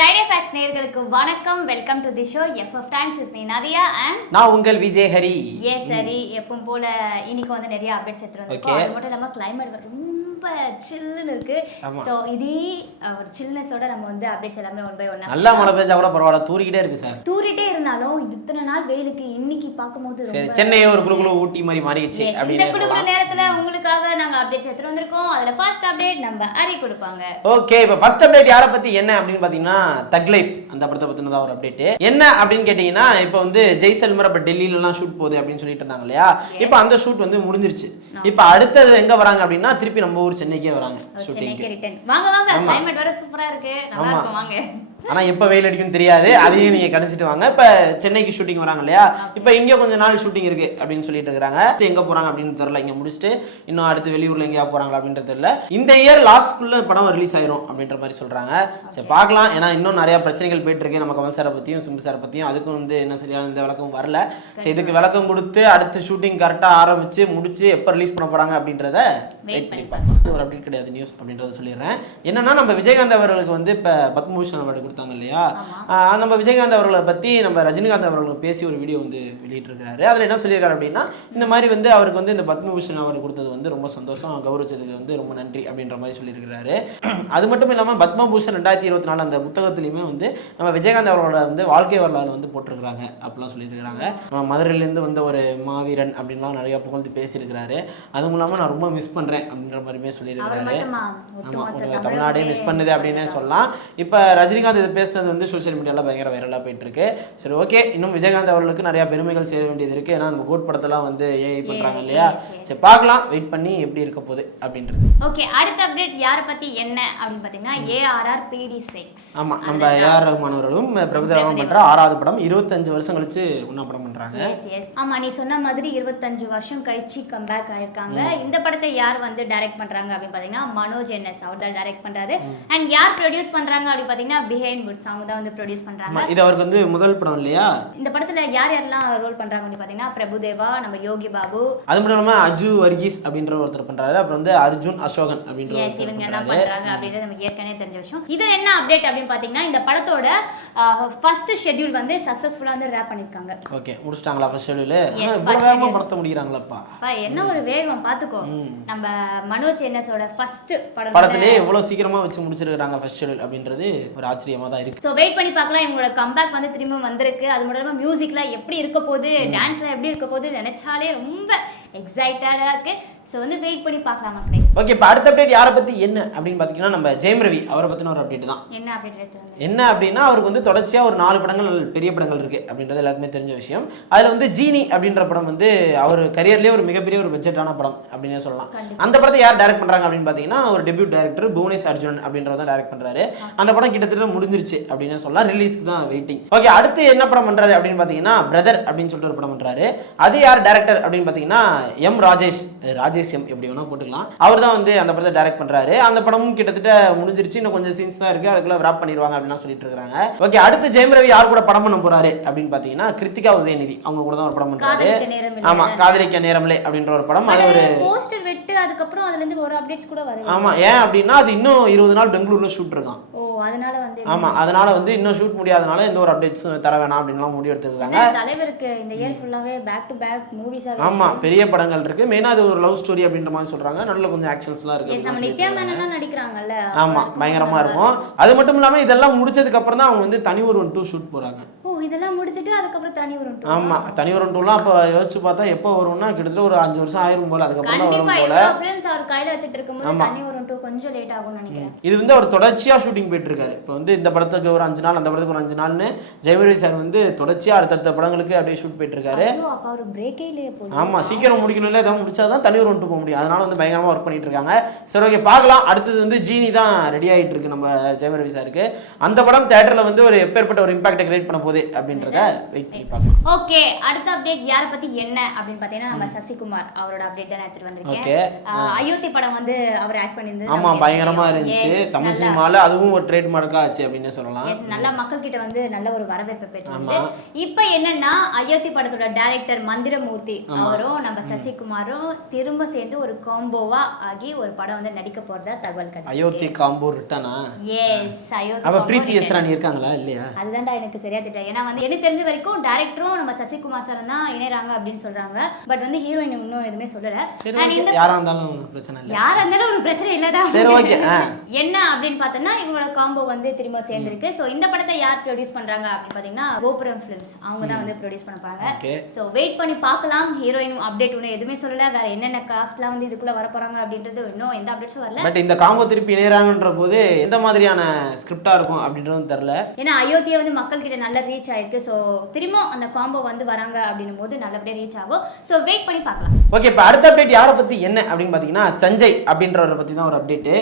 Friday Facts நேயர்களுக்கு வணக்கம். Welcome to the show. FF Times with me Nadia and நான் உங்கள் விஜய் ஹரி. Yes ஹரி, எப்பவும் போல இன்னைக்கு வந்து நிறைய அப்டேட்ஸ் எடுத்துட்டு வந்திருக்கோம். அது மட்டும் இல்லாம கிளைமேட் ரொம்ப சில்லுன்னு இருக்கு. சோ இதே ஒரு சில்னஸோட நம்ம வந்து அப்டேட்ஸ் எல்லாமே ஒன் பை ஒன்னா. நல்லா மழை பெஞ்சா கூட பரவாயில்ல, தூறிக்கிட்டே இருக்கு சார். தூறிட்டே இருந்தாலும் இத்தனை நாள் வெயிலுக்கு இன்னைக்கு பாக்கும்போது ரொம்ப சென்னை ஒரு குளு ஊட்டி மாதிரி மாறிடுச்சு அப்படின்னு இந்த குளு நேரத்துல உங்களுக்காக நாங்க அப்டேட்ஸ் எடுத்துட்டு வந்திருக்கோம். அதுல ஃபர்ஸ்ட் அப்டேட் நம்ம ஹரி கொடுப்பாங்க. ஓகே, இப்போ ஃபர்ஸ்ட் அப்டேட் யாரை பத்தி என்ன அப்படின்னு பாத்தீங்கன்னா தக் லைஃப் அந்த படத்தை பத்தினதா ஒரு அப்டேட். என்ன அப்படின்னு கேட்டீங்கன்னா, இப்போ வந்து ஜெய்சல்மர் அப்ப டெல்லியில எல்லாம் ஷூட் போகுது அப்படின்னு சொல்லிட்டு இருந்தாங்க இல்லையா. இப்போ அந்த ஷூட் வந்து முடிஞ்சிருச்சு. இப்போ அடுத்தது எங்க வராங்க அப்படின்னா திருப்பி நம்ம ஊர் சென்னைக்கே வராங்க ஷூட்டிங்க்கு. வாங்க வாங்க, கிளைமேட் வேற சூப்பரா இருக்கு, நல்லா இருக்கும் வாங்க. ஆனா எப்ப வெயில் அடிக்கும்னு தெரியாது, அதையும் நீங்க கணிச்சிட்டு வாங்க. இப்ப சென்னைக்கு ஷூட்டிங் வராங்க இல்லையா, இப்ப இங்க கொஞ்ச நாள் ஷூட்டிங் இருக்கு அப்படின்னு சொல்லிட்டு இருக்காங்க. எங்க போறாங்க அப்படின்னு தெரியல, இங்க முடிச்சுட்டு இன்னும் அடுத்து வெளியூர்ல எங்கேயா போறாங்களா அப்படின்றது தெரியல. இந்த இயர் லாஸ்ட்குள்ள படம் ரிலீஸ் ஆயிரும் அப்படின்ற மாதிரி சொல்றாங்க. சரி பார்க்கலாம், ஏன்னா இன்னும் நிறைய பிரச்சனைகள் போயிட்டு இருக்கு. நம்ம கமல் சாரை பத்தியும் சிம்பு சாரை பத்தியும் அதுக்கும் வந்து என்ன சரியான இந்த விளக்கம் வரல. சரி, இதுக்கு விளக்கம் கொடுத்து அடுத்து ஷூட்டிங் கரெக்டா ஆரம்பிச்சு முடிச்சு எப்ப ரிலீஸ் பண்ண போறாங்க அப்படின்றத வெயிட் பண்ணி பார்ப்போம். ஒரு அப்டேட் கிடையாது, நியூஸ் அப்படின்றத சொல்லிடுறேன். என்னன்னா, நம்ம விஜயகாந்த் அவர்களுக்கு வந்து இப்ப பத்மபூஷன் அவார்டு கொடுத்தாங்க இல்லையா. நம்ம விஜயகாந்த் அவர்களை பத்தி நம்ம ரஜினிகாந்த் அவர்களுக்கு பேசி ஒரு வீடியோ வந்து வெளியிட்டு இருக்காரு. அதுல என்ன சொல்லியிருக்காரு அப்படின்னா, இந்த மாதிரி வந்து அவருக்கு வந்து இந்த பத்மபூஷன் அவார்டு கொடுத்தது வந்து ரொம்ப சந்தோஷம், கௌரவிச்சதுக்கு வந்து ரொம்ப நன்றி அப்படின்ற மாதிரி சொல்லியிருக்கிறாரு. அது மட்டும் இல்லாம பத்மபூஷன் 2024 அந்த புத்தகத்திலையுமே வந்து நம்ம விஜயகாந்த் அவரோட வந்து வாழ்க்கை வரலாறு வந்து போட்டிருக்கிறாங்க அப்படிலாம் சொல்லியிருக்கிறாங்க. மதுரையிலேருந்து வந்த ஒரு மாவீரன் அப்படின்லாம் நிறைய புகழ்ந்து பேசியிருக்கிறாரு. அதுவும் இல்லாம நான் ரொம்ப மிஸ் பண்றேன் அப்படின்ற மாதிரியுமே சொல்லியிருக்கிறாரு. ஆமா, தமிழ்நாடே மிஸ் பண்ணுது அப்படின்னே சொல்லலாம். இப்ப ரஜினிகாந்த் இது பேசுறது வந்து சோசியல் மீடியால பயங்கர வைரலா போயிட்டு இருக்கு. சரி ஓகே, இன்னும் விஜயகாந்த் அவர்களுக்கு நிறைய பெருமைகள் சேர வேண்டியது இருக்கு. ஏன்னா நம்ம கோட் படத்தெல்லாம் வந்து ஏஐ பண்றாங்க இல்லையா. சரி பார்க்கலாம், வெயிட் பண்ணி எப்படி இருக்க போகுது அப்படின்றது. ஓகே, அடுத்த அப்டேட் யார பத்தி என்ன அப்படின்னு பாத்தீங்கன்னா ARR PD6. ஆமா, நம்ம AR ரஹ்மான் அவர்களும் பிரபுதேவா பண்ற 6வது படம். 25 வருஷம் கழிச்சு ஒண்ணா படம் பண்றாங்க. ஆமா, நீ சொன்ன மாதிரி 25 வருஷம் கழிச்சு கம்பேக் ஆயிருக்காங்க. இந்த படத்தை யார் வந்து டைரக்ட் பண்றாங்க அப்படின்னு பாத்தீங்கன்னா மனோஜ் NS அவர் தான் டைரக்ட் பண்றாரு. அண்ட் யார் ப்ரொடியூஸ் பண்றாங்க அப்படின்னு பாத்தீங்கன்னா பிஹைண்ட் புட்ஸ் அவங்க தான் வந்து ப்ரொடியூஸ் பண்றாங்க. இது அவருக்கு வந்து முதல் படம் இல்லையா. இந்த படத்துல யார் யாரெல்லாம் ரோல் பண்றாங்க அப்படின்னு பாத்தீங்கன்னா பிரபுதேவா, நம்ம யோகி பாபு, அது மட்டும் இல்லாம அஜு வர்கீஸ் அப்படின்ற ஒருத்தர் பண்றாரு. அப்புறம் வந்து அர்ஜுன் அசோகன் அப்படின்ற இவங்க என்ன பண்றாங்க அப்படின்றது நமக்கு ஏற்கனவே தெரிஞ்ச விஷயம். இது என்ன அப்டேட் அப்படின்னு பாத்தீங்கன்னா, இந்த படத்தோட ஃபர்ஸ்ட் ஷெட்யூல் வந்து சக்சஸ்ஃபுல்லா வந்து ரேப் பண்ணிருக்காங்க. ஓகே, முடிச்சிட்டாங்களா ஃபர்ஸ்ட் ஷெட்யூல்? இவ்வளவு வேகமா படத்தை முடிக்கறாங்களாப்பா. என்ன ஒரு வேகம் பாத்துக்கோ. நம்ம மனோஜ் NSோட ஃபர்ஸ்ட் படத்திலே இவ்வளவு சீக்கிரமா வச்சு முடிச்சிருக்காங்க ஃபர்ஸ்ட் ஷெட்யூல் அப்படின்றது ஒரு ஆச்சரியமா தான் இருக்கு. சோ வெயிட் பண்ணி பார்க்கலாம். இவங்களோட கம்பேக் வந்து திரும்ப வந்திருக்கு. அது மட்டும் இல்லாம மியூசிக்ல எப்படி இருக்க போகுது, டான்ஸ்ல எப்படி இருக்க போகுது நினைச்சாலே ரொம்ப எக்ஸைட்டடா இருக்கு. சோ வந்து வெயிட் பண்ணி பார்க்கலாம் மக்களே. ஓகே, இப்போ அடுத்த அப்டேட் யாரை பத்தி என்ன அப்படின்னு பாத்தீங்கன்னா, நம்ம ஜெயம் ரவி அவரை பத்தின ஒரு அப்டேட் தான். என்ன அப்டேட் என்ன அப்படின்னா, அவருக்கு வந்து தொடர்ச்சியா ஒரு 4 படங்கள் பெரிய படங்கள் இருக்கு அப்படின்றது எல்லாருக்குமே தெரிஞ்ச விஷயம். அதுல வந்து ஜீனி அப்படின்ற படம் வந்து அவர் கரியர்லயே ஒரு மிகப்பெரிய ஒரு பட்ஜெட்டான படம் அப்படின்னே சொல்லலாம். அந்த படத்தை யார் டைரக்ட் பண்றாங்க அப்படின்னு பாத்தீங்கன்னா, ஒரு டெபியூட் டைரக்டர் புவனேஷ் அர்ஜுனன் அப்படின்றத டைரக்ட் பண்றாரு. அந்த படம் கிட்டத்தட்ட முடிஞ்சிருச்சு அப்படின்னு சொல்லலாம். ரிலீஸ்க்கு தான் வெயிட்டிங். ஓகே, அடுத்து என்ன படம் பண்றாரு அப்படின்னு பாத்தீங்கன்னா, பிரதர் அப்படின்னு சொல்லிட்டு ஒரு படம் பண்றாரு. அது யார் டைரக்டர் அப்படின்னு பாத்தீங்கன்னா எம் ராஜேஷ் எம் எப்படி வேணா போட்டுக்கலாம். அவர் தான் வந்து அந்த படத்தை டைரக்ட் பண்றாரு. அந்த படமும் கிட்டத்தட்ட முடிஞ்சிருச்சு, இன்னும் கொஞ்சம் சீன்ஸ் தான் இருக்கு, அதுக்குள்ள ராப் பண்ணிடுவாங்க அப்படின்னு சொல்லிட்டு இருக்காங்க. ஓகே, அடுத்து ஜெயம் ரவி யார் கூட படம் பண்ண போறாரு அப்படின்னு பாத்தீங்கன்னா, கிருத்திகா உதயநிதி அவங்க கூட தான் ஒரு படம் பண்றாரு. ஆமா, காதலிக்க நேரமில்லை அப்படின்ற ஒரு படம். அது ஒரு போஸ்டர் வெட்டு, அதுக்கப்புறம் அதுல இருந்து ஒரு அப்டேட்ஸ் கூட வரல. ஆமா, ஏன் அப்படின்னா அது இன்னும் 20 நாள் பெங்களூர்ல ஷூட் இருக்கான். அதனால வந்து ஆமா, அதனால வந்து இன்னும் ஷூட் முடியாதனால எந்த ஒரு அப்டேட்ஸ் தர வேணாம் அப்படின்லாம் முடிவு எடுத்துருக்காங்க. தலைவருக்கு இந்த இயர் ஃபுல்லாவே பேக் டு பேக் மூவிஸா. ஆமா, பெரிய படங்கள் இருக்கு. மெயினா அது ஒரு லவ் ஸ்டோரி அப்படின்ற மாதிரி சொல்றாங்க. நல்ல கொஞ்சம் ஆக்ஷன்ஸ்லாம் இருக்கு. நம்ம நித்யா மேனன் நடிக்கிறாங்கல்ல. ஆமா, பயங்கரமா இருக்கும். அது மட்டும் இல்லாம இதெல்லாம் முடிச்சதுக்கு அப்புறம் தான் அவங்க வந்து தனி ஒரு 2 ஷூட் போறாங்க. இதெல்லாம் முடிச்சிட்டு அதுக்கப்புறம் தனி ஒரு 2. ஆமா, தனி ஒரு 2லாம் அப்ப யோசிச்சு பார்த்தா எப்போ வரும்னா கிட்டத்தட்ட ஒரு 5 வருஷம் ஆயிரும் போல. அதுக்கு அப்புறம் தான் வரும் போல. ஃப்ரெண்ட்ஸ் அவர் கையில வச்சிட்டு இருக்கும்போது தனி ஒரு 2 கொஞ்சம் லேட் ஆகும்னு நினைக்கிறேன். இது வந்து ஒரு தொடர்ச்சியா ஷூட்டிங் போயிட்டு இருக்காரு. இப்போ வந்து இந்த படத்துக்கு ஒரு 5 நாள், அந்த படத்துக்கு ஒரு 5 நாள்னு ஜெயம் ரவி சார் வந்து தொடர்ச்சியா அடுத்தடுத்த படங்களுக்கு அப்படியே ஷூட் போயிட்டு இருக்காரு. அப்ப அவர் பிரேக்கே இல்லையே போல. ஆமா, சீக்கிரம் முடிக்கணும்ல, ஏதாவது முடிச்சாதான் தனி ஒரு 2 போக முடியும். அதனால வந்து பயங்கரமா ஒர்க் பண்ணிட்டு இருக்காங்க. சரி ஓகே, பார்க்கலாம். அடுத்தது வந்து ஜீனி தான் ரெடி ஆயிட்டு இருக்கு நம்ம ஜெயம் ரவி சாருக்கு. அந்த படம் தியேட்டர்ல வந்து ஒரு எப்பேற்பட்ட ஒரு இம்பாக்ட் கிரியேட் பண்ண போகுது அப்படின்றத வெயிட் பண்ணி பார்க்கலாம். ஓகே, அடுத்த அப்டேட் யார பத்தி என்ன அப்படின்னு பாத்தீங்கன்னா, நம்ம சசிகுமார் அவரோட அப்டேட் தான் எடுத்துட்டு வந்திருக்கேன். அயோத்தி படம் வந்து அவர் ஆக்ட் பண்ணிருந்தாரு. ஆமா, பயங்கரமா இருந்துச்சு. தமிழ் சினிமால அதுவும் ஒரு ட்ரேட்மார்க்கா ஆச்சு அப்படின்னு சொல்லலாம். Yes, நல்ல மக்கள் கிட்ட வந்து நல்ல ஒரு வரவேற்பை பெற்றது. இப்போ என்னன்னா அயோத்தி படத்தோட டைரக்டர் மந்திரமூர்த்தி அவரும் நம்ம சசிகுமாரும் திரும்ப சேர்ந்து ஒரு காம்போவா ஆகி ஒரு படம் வந்து நடிக்க போறதா தகவல் கிடைச்சது. அயோத்தி காம்போ ரிட்டனா? எஸ், அயோத்தி. அப்ப பிரீத்தி எஸ்ரானி இருக்காங்களா இல்லையா? அதுதான்டா எனக்கு சரியா தெரியல. ஏன்னா வந்து எனக்கு தெரிஞ்ச வரைக்கும் டைரக்டரும் நம்ம சசிகுமார் சார் தான் இணையறாங்க அப்படின்னு சொல்றாங்க. பட் வந்து ஹீரோயின் இன்னும் எதுவுமே சொல்லல. யாரா இருந்தாலும் பிரச்சனை இல்ல. யாரா இருந்தாலும் ஒரு பிரச்சனை இல்லடா. சரி, ஓகே. என்ன அப்படின்னு பார்த்தோம்னா இவங்களோட காம்போ வந்து திரும்ப சேர்ந்திருக்கு. சோ இந்த படத்தை யார் ப்ரொடியூஸ் பண்றாங்க அப்படின்னு பாத்தீங்கன்னா கோபுரம் ஃபிலிம்ஸ் அவங்க தான் வந்து ப்ரொடியூஸ் பண்ண போறாங்க. சோ வெயிட் பண்ணி பார்க்கலாம். ஹீரோயின் அப்டேட் இன்னும் எதுவுமே சொல்லல. வேற என்னென்ன காஸ்ட்லாம் வந்து இதுக்குள்ள வர போறாங்க அப்படின்றது இன்னும் எந்த அப்டேட்ஸும் வரல. பட் இந்த காம்போ திருப்பி இணையறாங்கன்ற போது எந்த மாதிரியான ஸ்கிரிப்டா இருக்கும் அப்படின்றதும் தெரியல. ஏன்னா அயோத்தியா வந்து மக்கள் கிட்ட நல்ல ரீச் ஆயிருக்கு. சோ திரும்ப அந்த காம்போ வந்து வராங்க அப்படின்னும் போது நல்லபடியா ரீச் ஆகும். சோ வெயிட் பண்ணி பார்க்கலாம். ஓகே, இப்போ அடுத்த அப்டேட் யாரை பத்தி என்ன அப்படின்னு பாத்தீங்கன்னா சஞ்சய் அப்படின்றவரை பத்தி தான் ஒரு அப்டேட்.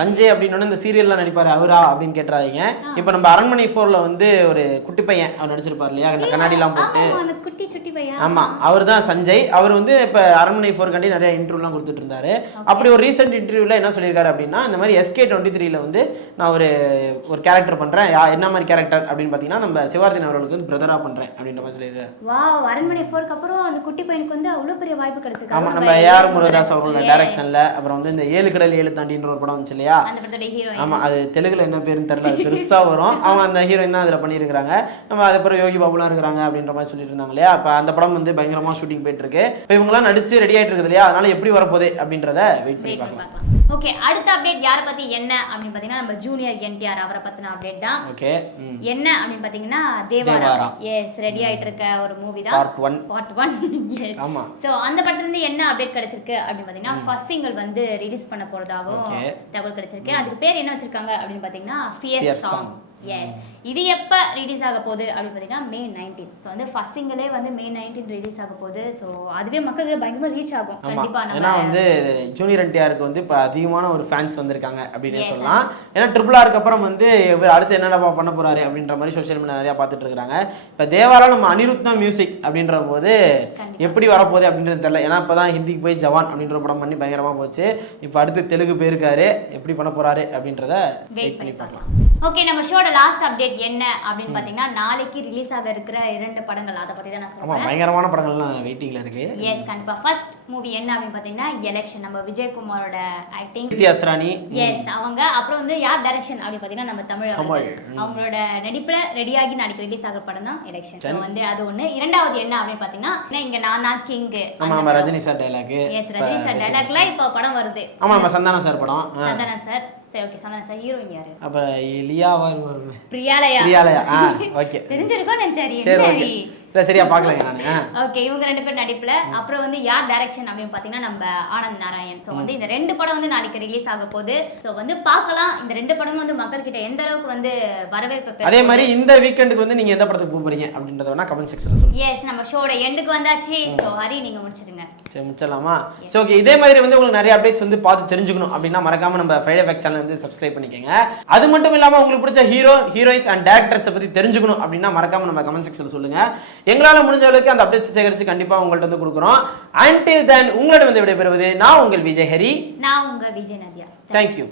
சஞ்சய் அப்படின்னு இந்த சீரியல்ல நடிப்பாரு அவரா அப்படின்னு கேட்டுறாதீங்க. இப்போ நம்ம அரண்மனை 4ல வந்து ஒரு குட்டி பையன் அவர் நடிச்சிருப்பாரு இல்லையா, அந்த கண்ணாடி எல்லாம் போட்டு. அந்த குட்டி சுட்டி பையன். ஆமா, அவர் தான் சஞ்சய். அவர் வந்து இப்ப அரண்மனை 4 கண்டி நிறைய இன்டர்வியூ எல்லாம் கொடுத்துட்டு இருந்தாரு. அப்படி ஒரு ரீசெண்ட் இன்டர்வியூல என்ன சொல்லியிருக்காரு அப்படின்னா, இந்த மாதிரி SK23ல வந்து நான் ஒரு கேரக்டர் பண்றேன். என்ன மாதிரி கேரக்டர் அப்படின்னு பாத்தீங்கன்னா நம்ம சிவார்த்தின் அவர்களுக்கு வந்து பிரதரா பண்றேன் அப்படின்ற மாதிரி சொல்லியிருக்காரு. வாவ், அரண்மனை 4க்கு அப்புறம் அந்த குட்டி பையனுக்கு வந்து அவ்வளவு பெரிய வாய்ப்பு கிடைச்சிருக்கு. ஆமா, நம்ம AR முருகதாஸ் அவர்களோட டைரக்ஷன்ல அப்புறம் வந்து இந்த 7 கடல் 7 தாண்டின்ற ஒரு படம் வந்துச்சு இல்லையா, அந்த படத்தோட ஹீரோயின். ஆமா, அது தெலுங்குல என்ன பேருன்னு தெரியல, அது பெருசா வரும். அவங்க அந்த ஹீரோயின் தான் அதுல பண்ணியிருக்காங்க. நம்ம அதுக்கப்புறம் யோகி பாபுலாம் இருக்கிறாங்க அப்படின்ற மாதிரி சொல்லிட்டு இருந்தாங்க இல்லையா. அப்ப அந்த படம் வந்து பயங்கரமா ஷூட்டிங் போயிட்டு இருக்கு. இப்போ இவங்கலாம் நடிச்சு ரெடி ஆயிட்டு இருக்குது இல்லையா, அதனால எப்படி வரப்போகுது அப்படின்றத வெயிட் பண்ணி பார்க்கலாம். ஓகே, அடுத்த அப்டேட் யாரை பத்தி என்ன அப்படின்னு பாத்தீங்கன்னா நம்ம ஜூனியர் NTR அவரை பத்தின அப்டேட் தான். ஓகே, என்ன அப்படின்னு பாத்தீங்கன்னா தேவாரா. எஸ், ரெடி ஆயிட்டு இருக்க ஒரு மூவி தான் பார்ட் 1. எஸ், ஆமா. சோ அந்த படத்துல இருந்து என்ன அப்டேட் கிடைச்சிருக்கு அப்படின்னு பாத்தீங்கன்னா ஃபர்ஸ்ட் சிங்கிள் வந்து ரிலீஸ் பண்ண போறதாகவும் தகவல் கிடைச்சிருக்கு. அதுக்கு பேர் என்ன வச்சிருக்காங்க அப்படின்னு பாத்தீங்கன்னா ஃபியர் சாங். எஸ், இது எப்ப ரிலீஸ் ஆக போகுது அப்படின்னு பாத்தீங்கன்னா May 19. ஸோ வந்து ஃபர்ஸ்ட் சிங்கிளே வந்து May 19 ரிலீஸ் ஆக போகுது. ஸோ அதுவே மக்களுக்கு பயங்கரமா ரீச் ஆகும் கண்டிப்பா. ஏன்னா வந்து ஜூனியர் NTRக்கு வந்து இப்போ அதிகமான ஒரு ஃபேன்ஸ் வந்திருக்காங்க அப்படின்னு சொல்லலாம். ஏன்னா RRRக்கு அப்புறம் வந்து அடுத்து என்னடா பண்ண போறாரு அப்படின்ற மாதிரி சோஷியல் மீடியா நிறைய பார்த்துட்டு இருக்காங்க. இப்போ தேவாரா நம்ம அனிருத்தா மியூசிக் அப்படின்ற போது எப்படி வரப்போகுது அப்படின்றது தெரியல. ஏன்னா இப்போதான் ஹிந்திக்கு போய் ஜவான் அப்படின்ற படம் பண்ணி பயங்கரமா போச்சு. இப்போ அடுத்து தெலுங்கு போயிருக்காரு, எப்படி பண்ண போறாரு அப்படின்றத வெயிட் பண்ணி பார்க்கலாம். ஓகே, நம்ம ஷோட லாஸ்ட் அப்டேட் என்ன அப்படின்னு பாத்தீங்கன்னா நாளைக்கு ரிலீஸ் ஆக இருக்கிற 2 படங்கள் அதை பத்தி தான் நான் சொல்றேன். பயங்கரமான படங்கள்லாம் வெயிட்டிங்ல இருக்கு. எஸ், கண்டிப்பா. ஃபர்ஸ்ட் மூவி என்ன அப்படின்னு பாத்தீங்கன்னா எலெக்ஷன், நம்ம விஜயகுமாரோட ஆக்டிங். பிரீத்தி எஸ்ரானி. எஸ், அவங்க. அப்புறம் வந்து யார் டைரக்ஷன் அப்படின்னு பாத்தீங்கன்னா நம்ம தமிழ் அவங்களோட நடிப்புல ரெடியாகி நாளைக்கு ரிலீஸ் ஆகிற படம் தான் எலெக்ஷன். ஸோ வந்து அது ஒண்ணு. இரண்டாவது என்ன அப்படின்னு பாத்தீங்கன்னா இங்க நான் தான் கிங். நம்ம Rajini sir dialogue. Yes, Rajini sir டைலாக்ல இப்போ படம் வருது. ஆமா, நம்ம சந்தானம் சார் படம். சந்தானம் சார். சரி, ஓகே. சந்தானம் சார் ஹீரோயின் யாரு? அப்ப லியாவா வருவாங்க. பிரியாலயா. ஓகே, தெரிஞ்சிருக்கோம் நினைச்சாரி. சரி, ஓகே. இல்ல சரியா பார்க்கலங்க நானு. ஓகே, இவங்க 2 பேர் நடிப்புல. அப்புறம் வந்து யார் டைரக்ஷன் அப்படின்னு பாத்தீங்கன்னா நம்ம ஆனந்த் நாராயண். சோ வந்து இந்த 2 படம் வந்து நாளைக்கு ரிலீஸ் ஆக போகுது. சோ வந்து பார்க்கலாம் இந்த 2 படமும் வந்து மக்கள் கிட்ட எந்த அளவுக்கு வந்து வரவேற்பு பெறுது. அதே மாதிரி இந்த வீக்கெண்டுக்கு வந்து நீங்க எந்த படத்துக்கு போறீங்க அப்படின்றத வேணா கமெண்ட் செக்ஷன்ல சொல்லுங்க. எஸ், நம்ம ஷோட எண்டுக்கு வந்தாச்சு. சோ ஹரி நீங்க முடிச்சிடுங்க. சரி, முடிச்சலாமா? சோ ஓகே, இதே மாதிரி வந்து உங்களுக்கு நிறைய அப்டேட்ஸ் வந்து பார்த்து தெரிஞ்சுக்கணும் அப்படின்னா மறக்காம நம்ம ஃப்ரைடே ஃபேக்ஸ் சேனல் வந்து சப்ஸ்கிரைப் பண்ணிக்கங்க. அது மட்டும் இல்லாம உங்களுக்கு பிடிச்ச ஹீரோயின்ஸ் அண்ட் டைரக்டர்ஸ் பத்தி தெரிஞ்சுக்கணும் அப்படின்னா மறக்காம நம்ம கமெண்ட் செக்ஷன்ல சொல்லுங்க. எங்களால முடிஞ்ச அளவுக்கு அந்த அப்டேட்ஸ் சேகரிச்சு கண்டிப்பா உங்கள்ட்ட வந்து கொடுக்குறோம். until then உங்களிடம் வந்து விடைபெறுவது நான் உங்கள் விஜய் ஹரி. நான் உங்க விஜய் நதியா. Thank you.